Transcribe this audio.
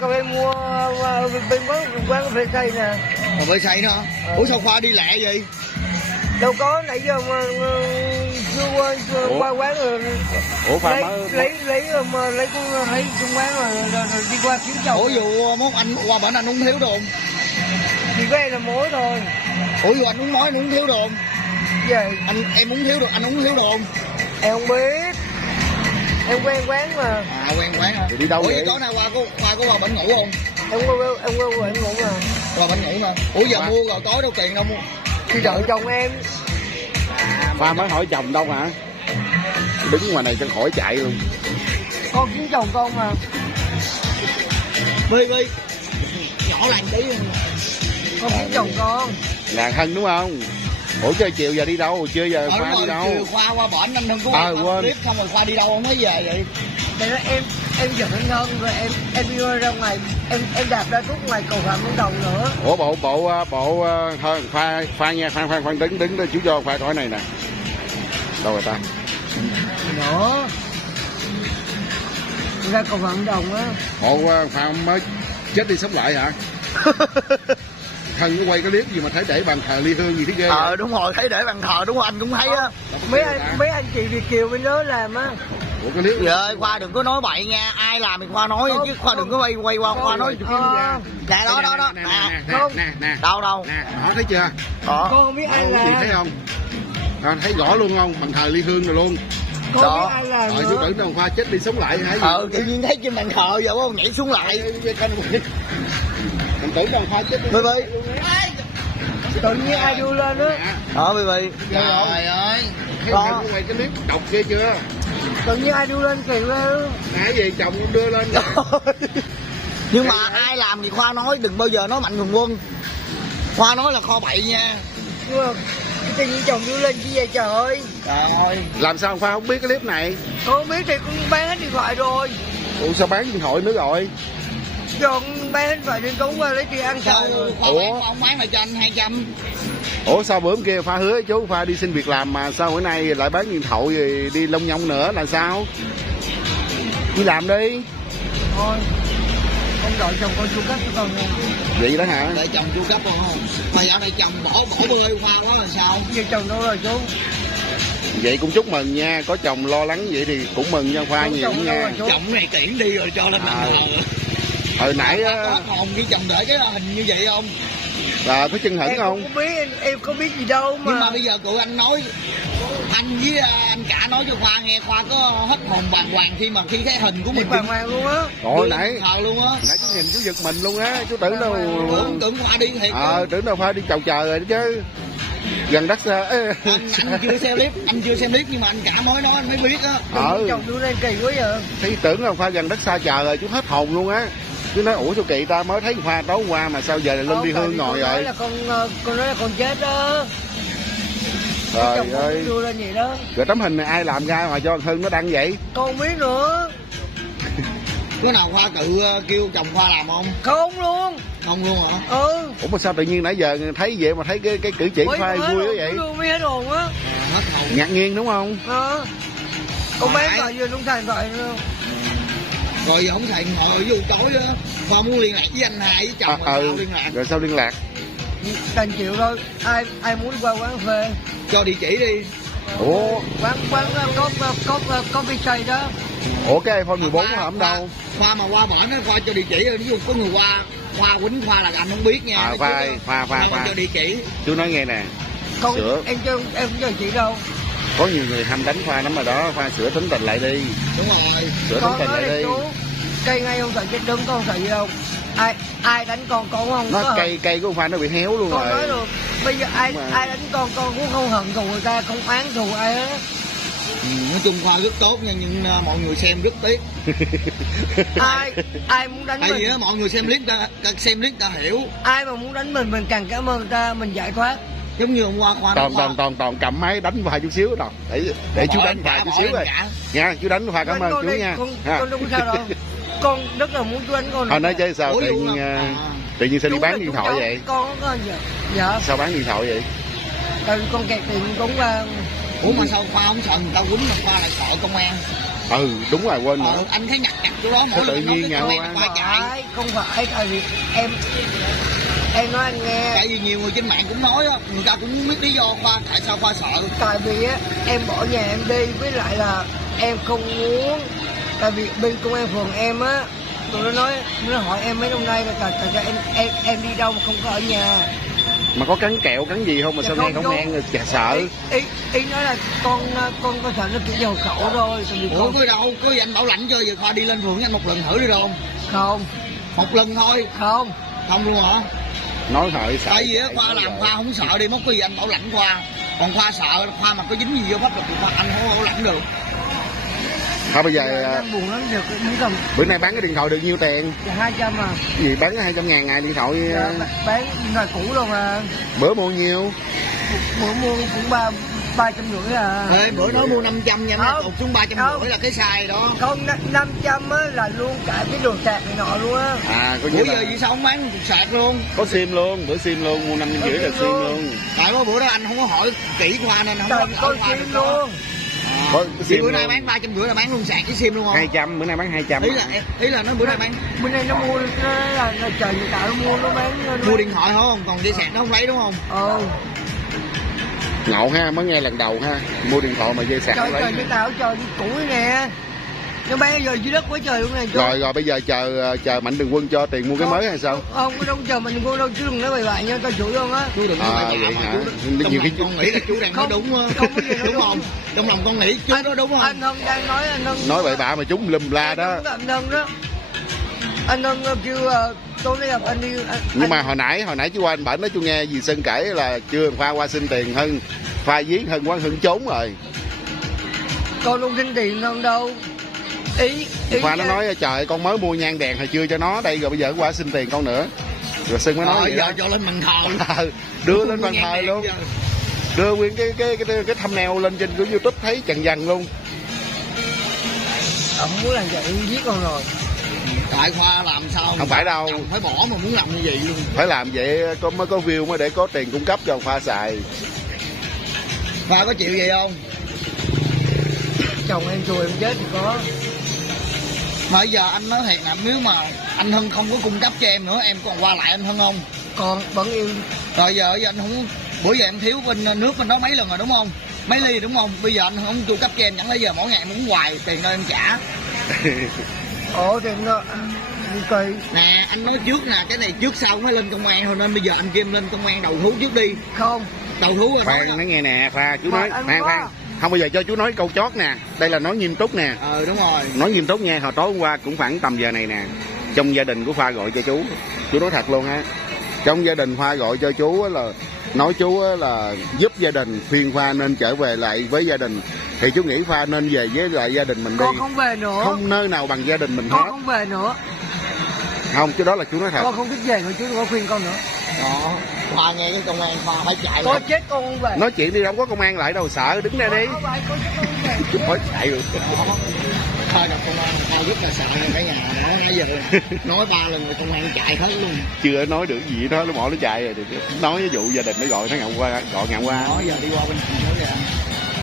Cà phê mua bên quán cà phê xây nè. Cà phê xây nữa. Ủa sao Khoa đi lẹ vậy? Đâu có, nãy giờ mà chưa qua quán rồi. Ủa Khoa lấy cũng thấy trong quán rồi đi qua kiếm chồng. Ủa dù mốt anh qua bển anh uống thiếu đồ không? Chỉ có em là mối thôi. Ủa dù anh uống nói anh uống thiếu đồ không? Gì? Em uống thiếu đồ, anh uống thiếu đồ không? Em không biết. Em quen quán mà. À quen quán hả? Thì đi đâu Ủa vậy? tối nay Khoa có vào bển ngủ không? Em qua em ngủ mà. Vào bển ngủ hả? Ủa giờ mua rồi tối đâu tiền đâu mua? Thì đợi chồng em. Khoa mới hỏi chồng đâu hả? Đứng ngoài này cho khỏi chạy luôn. Con kiếm chồng con mà. Bi nhỏ làng tí. Con kiếm chồng con. Ngàn Hân đúng không? Ủa chơi chiều giờ đi đâu? Chưa giờ Khoa đi đâu? Chiều Khoa qua bển anh không có quên. clip xong rồi Khoa đi đâu không thấy về vậy? Tại đó em giận anh Hơn rồi em đi ra ngoài em đạp ra thuốc ngoài cầu Phạm Văn Đồng nữa. Ủa bộ thôi Khoa nha, khoan đứng đó chú cho Khoa coi này nè. Đâu rồi ta? Nữa. Ra cầu Phạm Văn Đồng á. Bộ Khoa mới chết đi sống lại hả? Hân có quay cái clip gì mà thấy để bàn thờ ly hương gì thế ghê? Đúng rồi, thấy để bàn thờ đúng không? Anh cũng thấy á. Mấy anh chị Việt kiều bên đó làm á. Ủa cái clip Trời ơi, Khoa đừng có nói bậy nha, ai làm thì Khoa nói chứ Khoa đừng có quay qua Khoa nói. Dạ đó. Nè. Đâu. Nè, hỏi thấy chưa? Con không biết ai làm. Gì thấy không? Thấy rõ luôn không? Bàn thờ ly hương rồi luôn. Con biết ai làm Chú nữa. tưởng đồng Khoa chết đi sống lại hả? Tự nhiên thấy trên bàn thờ giờ không nhảy xuống lại. Mình tưởng đồng Khoa chết đi. Bi. Tự nhiên ai đưa lên đó. Bi. Trời ơi. Có quay cái clip độc ghê chưa? Tự nhiên ai đưa lên kỳ lên. Nãy về chồng đưa lên rồi. Nhưng mà ai làm thì Khoa nói đừng bao giờ nói Mạnh Thường Quân. Khoa nói là kho bậy nha. Nhưng mà tự nhiên chồng đưa lên chi vậy trời ơi. Trời ơi. Làm sao Khoa không biết cái clip này? Con không biết thì con bán hết điện thoại rồi. Ủa sao bán điện thoại nữa rồi? Giờ con bán hết điện thoại nên con qua lấy tiền ăn xài rồi. Ông bán lại cho anh 200. Ủa sao bữa kia Khoa hứa chú Khoa đi xin việc làm mà sao bữa nay lại bán điện thoại rồi đi lông nhông nữa là sao? Đi làm đi. Thôi. Con đợi chồng con chu cấp cho con nha. Vậy đó hả? Để chồng chu cấp không? Mà dạo này chồng bỏ bơi Khoa quá là sao? Giờ chồng đâu rồi chú? Vậy cũng chúc mừng nha, có chồng lo lắng vậy thì cũng mừng cho Khoa nhiều nha. Chồng này kiển đi rồi cho lên bàn thờ. Hồi nãy Có hồn khi chồng để cái hình như vậy không? là có chân hững không? Em không biết, em có biết gì đâu mà. Nhưng mà bây giờ tụi anh nói, anh với anh cả nói cho Khoa nghe, Khoa có hết hồn bàng hoàng khi thấy hình của mình bàng hoàng luôn á. Rồi nãy thờ luôn á. nãy chú nhìn chú giật mình luôn á, chú tưởng đâu Tưởng Khoa đi thiệt. tưởng đâu Khoa đi chầu trời rồi đó chứ. Gần đất xa. Anh chưa xem clip nhưng mà anh cả mới nói anh mới biết á. Chồng đưa lên kỳ quá giờ. Thấy tưởng là Khoa gần đất xa trời rồi, chú hết hồn luôn á. Chú nói ủa sao kỳ ta mới thấy Khoa tối qua mà sao giờ lại lên đi hương ngồi rồi. Con nói là con chết đó. Trời chồng ơi. đưa lên vậy đó. Rồi tấm hình này ai làm ra mà cho Hưng nó đăng vậy? Con không biết nữa. Cái nào Khoa tự kêu chồng Khoa làm không? Không luôn. Không luôn hả? Ủa mà sao tự nhiên nãy giờ thấy vậy mà thấy cái cử chỉ Khoa vui quá vậy? Mới hết hồn á. Hết hồn. Ngạc nhiên đúng không? Con bán thoại giờ không xài điện thoại nữa. Rồi giờ không xài điện thoại vô tối đó. Khoa muốn liên lạc với anh hai với chồng sao liên lạc? Rồi sao liên lạc? Đành chịu thôi. Ai muốn đi qua quán cà phê? Cho địa chỉ đi. Ủa? Quán có bia xây đó. Ủa cái iPhone 14 có hổng đâu? Khoa mà qua bển nó Khoa cho địa chỉ rồi, ví dụ có người Khoa quýnh Khoa là anh không biết nha. Khoa cho địa chỉ. Chú nói nghe nè. Con Sửa. em không cho chị đâu. Có nhiều người ham đánh Khoa lắm rồi đó, Khoa sửa tính tình lại đi. Đúng rồi. Sửa tính tình lại đi. Chú, cây ngay không sợ chết đứng, con sợ gì đâu. Ai đánh con không nó có cây của Khoa nó bị héo luôn con rồi. nói luôn. Bây giờ ai đánh con cũng không hận thù người ta, không oán thù ai hết. Nói chung Khoa rất tốt nha, nhưng mọi người xem rất tiếc. ai muốn đánh tại mình. vì đó, mọi người xem clip ta hiểu. Ai mà muốn đánh mình càng cảm ơn người ta, mình giải thoát. Giống như hôm qua Khoa Toàn cầm máy đánh Khoa chút xíu đâu. Để chú đánh Khoa chút xíu rồi. Nha, chú đánh Khoa cảm ơn chú nha. Con đâu có sao đâu. Con rất là muốn chú đánh con. Nói chơi sao tự nhiên sao đi bán điện thoại vậy? Con có dạ. Sao bán điện thoại vậy? Tại vì con kẹt tiền cũng Ủa mà sao Khoa không sợ người ta quýnh mà Khoa lại sợ công an? Ừ đúng rồi, quên nữa. Anh thấy nhặt chỗ đó mỗi tự lần nhiên nói nhau cái quá. qua chạy. Không phải tại vì em nói anh nghe. Tại vì nhiều người trên mạng cũng nói á, người ta cũng muốn biết lý do Khoa tại sao Khoa sợ. Tại vì á em bỏ nhà em đi, với lại là em không muốn, tại vì bên công an phường em á, tụi nó hỏi em mấy năm nay là tại em đi đâu mà không có ở nhà. Mà có cắn kẹo cắn gì không mà Dạ sao không, nghe công không. an rồi chả sợ. Ý nói là con có sợ nó kiểu dầu khẩu thôi, tại vì Ủa có đâu, có gì anh bảo lãnh cho giờ Khoa đi lên phường anh một lần thử đi đâu. không Một lần thôi. không Không luôn hả? Nói hỏi sợ. Tại vì á Khoa làm Khoa không sợ đi mất cái gì anh bảo lãnh Khoa. Còn Khoa sợ, Khoa mà có dính gì vô pháp luật thì Khoa anh không bảo lãnh được. Thôi bây giờ em buồn lắm, được muốn cầm bữa nay bán cái điện thoại được nhiêu tiền? 200 à. Gì bán 200.000 ngày điện thoại? Dạ, bán là cũ rồi mà. Bữa mua nhiêu? Bữa mua cũng 350 à. Ê, bữa nói mua 500 nha, nó Không. tụt xuống 350 là cái sai đó. Không, 500 á là luôn cả cái đồ sạc này nọ luôn á. À coi Bữa như giờ là gì sao không bán sạc luôn? có sim luôn, bữa sim luôn, mua 550 là sim luôn. Tại bữa đó anh không có hỏi kỹ Khoa nên không Tại có có hỏi Khoa sim được đó. luôn. Có Thì sim bữa nay luôn. bán 350 là bán luôn sạc với sim luôn không? 200, bữa nay bán 200. Ý là nó bữa nay bán Bên đây nó mua là trời người ta nó mua nó bán. mua điện thoại không? Còn dây sạc nó không lấy đúng không? Ngộ ha, mới nghe lần đầu ha. Mua điện thoại mà dây sạc Trời lấy. trời cái tao trời đi củi nè. Nó bán giờ dưới đất quá trời luôn này. Rồi bây giờ chờ Mạnh Thường Quân cho tiền mua cái mới hay sao? Không có đâu chờ mình mua đâu chứ đừng nói bậy bạ nha, tao chửi luôn á. Chú đừng nói bậy bạ vậy mà hả? chú Nhiều khi con nghĩ là chú đang nói Không, đúng á. không có gì đâu Đúng đúng. không? Trong lòng con nghĩ chú đó đúng không? Anh Hân đang nói anh Hân nói bậy bạ mà chúng lùm la đó. Anh Hân đó. Anh Hân kêu tôi đi gặp anh đi. Nhưng mà hồi nãy chú anh bảo nói chú nghe dì Sơn kể là chưa Khoa qua xin tiền Hân, Khoa giếng Hân quá Hân trốn rồi. Con không xin tiền Hân đâu. Ý Khoa nó nói trời ơi, con mới mua nhang đèn hồi chưa cho nó đây rồi bây giờ qua xin tiền con nữa. Rồi Sơn mới nói vậy giờ đó. cho lên bàn thờ. Đưa lên bàn thờ luôn. Đưa nguyên cái thumbnail lên trên của YouTube thấy chần dần luôn. Ông muốn làm vậy giết con rồi. Tại Khoa làm sao? Không phải đâu. Chồng phải bỏ mà muốn làm như vậy luôn. Phải làm vậy mới có view mới để có tiền cung cấp cho Khoa xài. Khoa có chịu vậy không? Chồng em chùi em chết thì có. Mà bây giờ anh nói thiệt là nếu mà anh Hân không có cung cấp cho em nữa em còn qua lại anh Hân không? Còn vẫn yêu. Rồi giờ anh không, bữa giờ em thiếu bên nước bên đó mấy lần rồi đúng không? Mấy ly đúng không? Bây giờ anh không chu cấp cho em, chẳng lẽ giờ mỗi ngày em muốn hoài tiền đâu em trả. Ồ thì nó kỳ. Nè anh nói trước nè, cái này trước sau mới lên công an thôi nên bây giờ anh kêu em lên công an đầu thú trước đi. Không. Đầu thú rồi. Khoan nói nghe nè Khoa, chú nói anh khoan. có. Không bao giờ cho chú nói câu chót nè. Đây là nói nghiêm túc nè. Đúng rồi. Nói nghiêm túc nha, hồi tối hôm qua cũng khoảng tầm giờ này nè. Trong gia đình của Khoa gọi cho chú nói thật luôn ha. Trong gia đình Khoa gọi cho chú là nói chú là giúp gia đình, khuyên Khoa nên trở về lại với gia đình. Thì chú nghĩ Khoa nên về với lại gia đình mình đi. Con không về nữa. Không nơi nào bằng gia đình mình Con hết. không về nữa. Không, chứ đó là chú nói thật. Con không thích về nữa, chú đừng có khuyên con nữa. Đó. Khoa nghe cái công an Khoa phải chạy. Con chết con không về. Nói chuyện đi, đâu có công an lại đâu, sợ đứng đây đi. Không phải, con chết con không về. Khỏi chạy rồi. Thôi gặp công an Khoa rất là sợ cả nhà đó, nãy giờ nói 3 lần rồi công an chạy hết luôn. Chưa nói được gì đó, nó bỏ nó chạy rồi. Nói ví dụ gia đình nó gọi nó ngậm qua, gọi ngậm qua. Đó giờ đi qua bên thành phố này